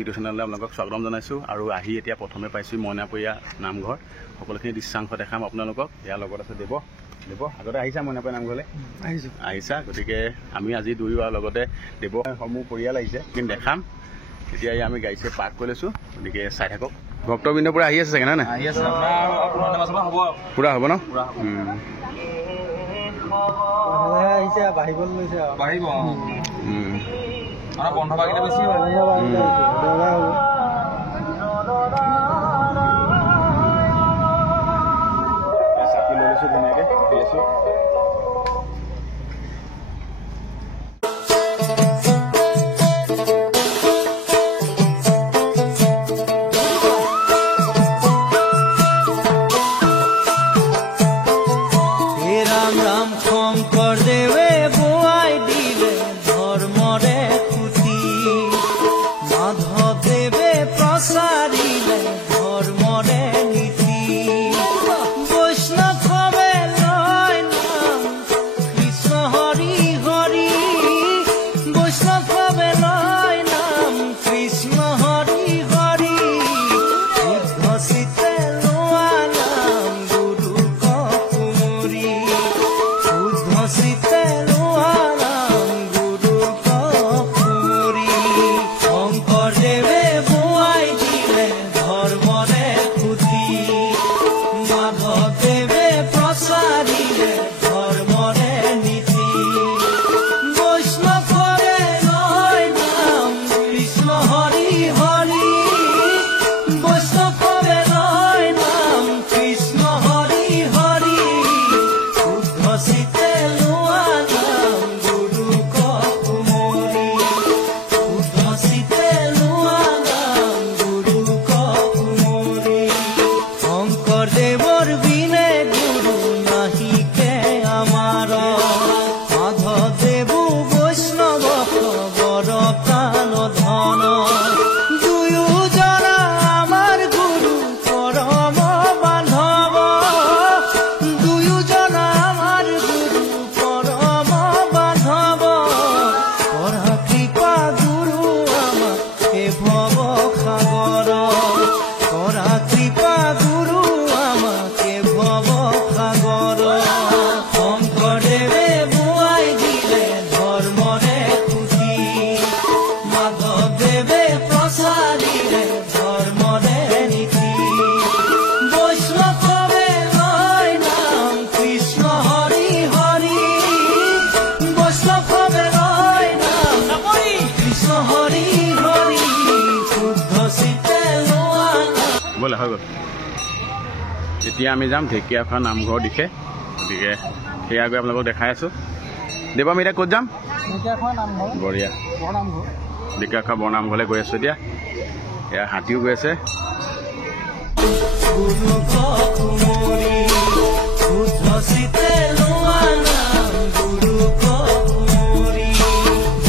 YouTube চেনেললৈ আপোনালোকক স্বাগতম জনাইছোঁ। আৰু আহি এতিয়া প্ৰথমে পাইছোঁ মইনাপৰীয়া নামঘৰ। সকলোখিনি দৃশ্যাংশ দেখাম আপোনালোকক। ইয়াৰ লগত আছে দেৱ। আগতে আহিছা মইনাপৰীয়া নামঘৰলৈ? আহিছা। গতিকে আমি আজি দুয়ো আৰু লগতে দেৱসমূহ পৰিয়াল আহিছে, কিন্তু দেখাম। এতিয়া আমি গাড়ী পাৰ্ক কৰি লৈছোঁ, গতিকে চাই থাকক। ভক্তবৃন্দ পুৰা আহি আছে চাগে নহয়? আহি আছে, পুৰা হ'ব ন? বাঢ়িব বন্ধ বাৰকেইটা বেছি হয়। চাকি লৈ লৈছোঁ ধুনীয়াকৈ লৈছোঁ। ব'লা হৈ গ'ল। এতিয়া আমি যাম ঢেকীয়াখোৱা নামঘৰ দিশে, গতিকে সেয়া গৈ আপোনালোকক দেখাই আছোঁ। দেৱ, আমি এতিয়া ক'ত যাম? বঢ়িয়া, ঢেকীয়াখোৱা বৰনামঘৰলৈ গৈ আছোঁ এতিয়া। এয়া হাতীও গৈ আছে।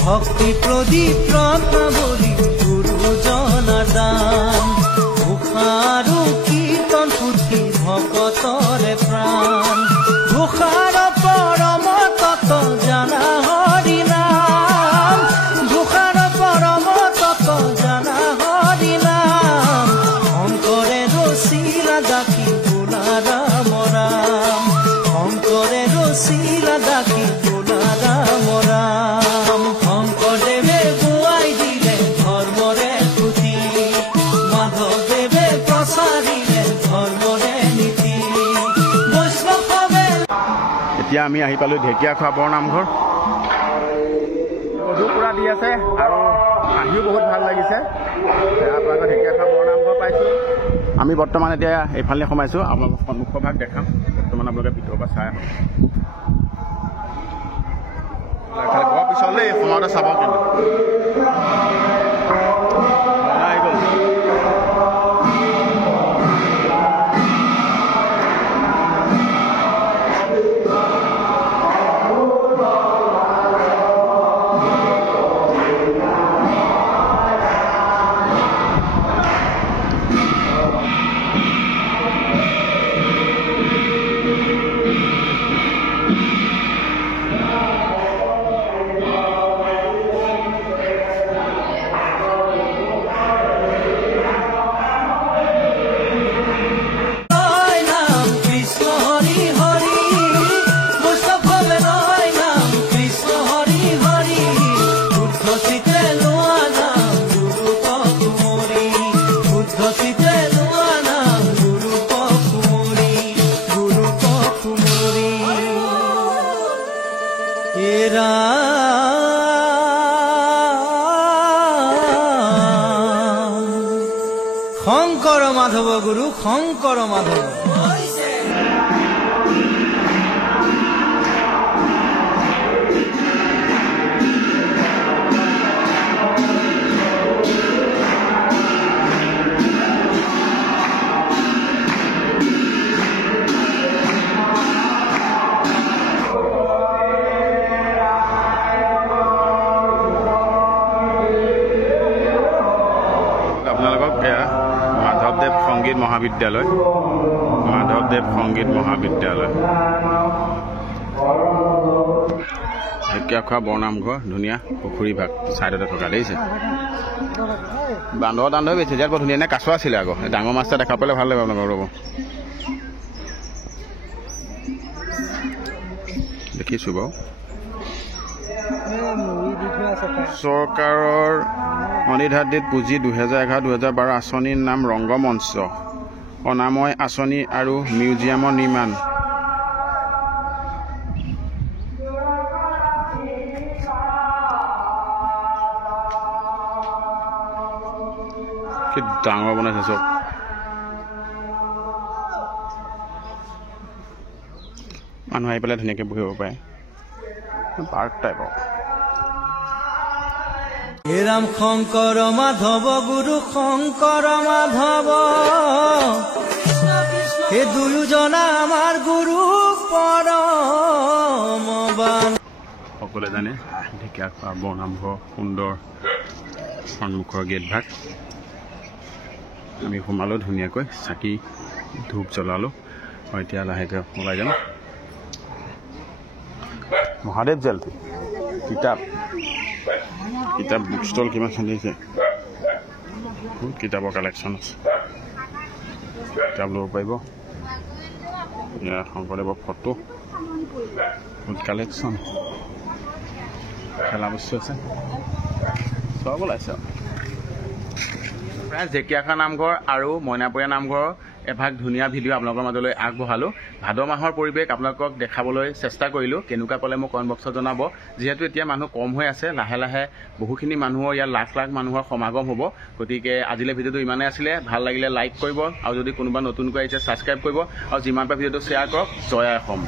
ভক্তি প্ৰদীপ ৰত্নাৱলী গুৰুজনাৰ দান, ঘোষাৰো কীৰ্তন পুথি ভকতৰে প্ৰাণ, ঘোষাৰ পৰম তত্ত্ব জানা হৰি নাম, ঘোষাৰ পৰম তত্ত্ব জানা হৰি নাম, শংকৰে ৰচিলা দাসী বোলা ৰাম ৰাম, শংকৰে ৰচিলা দাসী বোলা ৰাম ৰাম, শংকৰদেৱে বোৱাই দিলে ধৰ্মৰে পুথি, মাধৱদেৱে প্ৰচাৰিলে ধৰ্মৰে নীতি, বৈষ্ণৱে। এতিয়া আমি আহি পালোঁ ঢেকীয়াখোৱা বৰনামঘৰ। মধু পুৰা দি আছে আৰু আহিও বহুত ভাল লাগিছে। আপোনালোকৰ ঢেকীয়াখোৱা বৰনামঘৰ পাইছোঁ। আমি বৰ্তমান এতিয়া এইফালে সোমাইছোঁ। আপোনালোকক সন্মুখৰ ভাগ দেখাম। বৰ্তমান আপোনালোকে ভিতৰৰ পৰা চাই আহক। বৰ পিছলৈ সময়তে চাব কিন্তু আহি গ'ল। মাধৱ গুৰু শংকৰ মাধৱ মাধৱদেৱ সংগীত মহাবিদ্যালয় ঢেকীয়াখোৱা বৰনামঘৰ ধুনীয়া পুখুৰী ভাগ ছাইডতে থকা দেখিছে বান্দৰ দান্দৰ বেছি ইয়াত বৰ ধুনীয়া নে কাছ আছিলে আকৌ ডাঙৰ মাছ এটা দেখা পালে ভাল লাগিব আপোনালোকৰ ৰ'ব দেখিছোঁ বাৰু চৰকাৰৰ অনিৰ্ধাৰিত পুঁজি 2011-2012 আঁচনিৰ নাম ৰংগমঞ্চ অনাময় আঁচনি আৰু মিউজিয়ামৰ নিৰ্মাণ কি ডাঙৰ বনাইছে চব মানুহ আহি পেলাই ধুনীয়াকৈ বহিব পাৰে পাৰ্ক টাইপৰ হে ৰাম শংকৰ মাধৱ গুৰু শংকৰ মাধৱ হে দুয়োজনা আমাৰ গুৰু পৰমবান সকলোৱে জানে ঢেকীয়াখোৱা বৰনামঘৰ সুন্দৰ সন্মুখৰ গেট ভাগ আমি সোমালোঁ ধুনীয়াকৈ চাকি ধূপ জ্বলালোঁ আৰু এতিয়া লাহেকৈ ওলাই যাম মহাদেৱ জয়ন্তী কিতাপ বুক ষ্টল কিমান চলিছে বহুত কিতাপৰ কালেকশ্যন আছে কিতাপ ল'ব পাৰিব ইয়াত শংকৰদেৱৰ ফটো বহুত কালেকশ্যন খেলা বস্তু আছে চব ওলাইছে প্ৰায় ঢেকীয়াখোৱা নামঘৰ আৰু মইনাপৰীয়া নামঘৰৰ এভাগ ধুনীয়া ভিডিঅ' আপোনালোকৰ মাজলৈ আগবঢ়ালোঁ ভাদ মাহৰ পৰিৱেশ আপোনালোকক দেখাবলৈ চেষ্টা কৰিলোঁ কেনেকুৱা পালে মোক কমেণ্ট বক্সত জনাব যিহেতু এতিয়া মানুহ কম হৈ আছে লাহে লাহে বহুখিনি মানুহৰ ইয়াত লাখ লাখ মানুহৰ সমাগম হ'ব গতিকে আজিলৈ ভিডিঅ'টো ইমানেই আছিলে ভাল লাগিলে লাইক কৰিব আৰু যদি কোনোবা নতুনকৈ আহিছে ছাবস্ক্ৰাইব কৰিব আৰু যিমান পাৰে ভিডিঅ'টো শ্বেয়াৰ কৰক জয় অসম